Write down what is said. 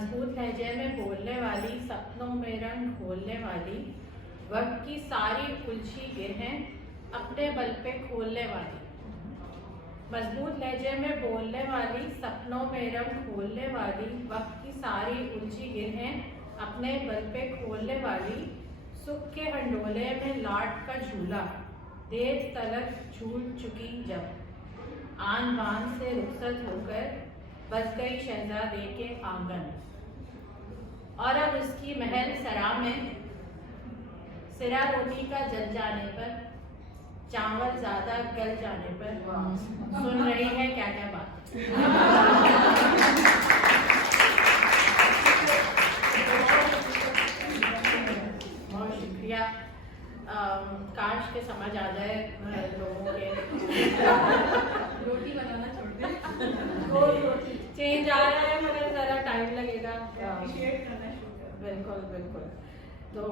मजबूत लहजे में बोलने वाली, सपनों में रंग घोलने वाली, वक्त की सारी उलझी गिरहें अपने बल पे खोलने वाली। मजबूत लहजे में बोलने वाली, सपनों में रंग घोलने वाली, वक्त की सारी उलझी गिरहें अपने बल पे खोलने वाली। सुख के हंडोले में लाट का झूला, देर तलक झूल चुकी जब, आन बान से रुखसत होकर बस गई शहजादे के आंगन। और अब उसकी महल सरा में सिरा रोटी का जल जाने पर, चावल ज्यादा गल जाने पर, सुन रही है क्या क्या बात। बहुत शुक्रिया। काश के समझ आ जाए लोगों के। रोटी बनाना छोड़ दे। चेंज आ रहा है मगर जरा टाइम लगेगा। अप्रिशिएट करना शुरू कर। बिल्कुल बिल्कुल। तो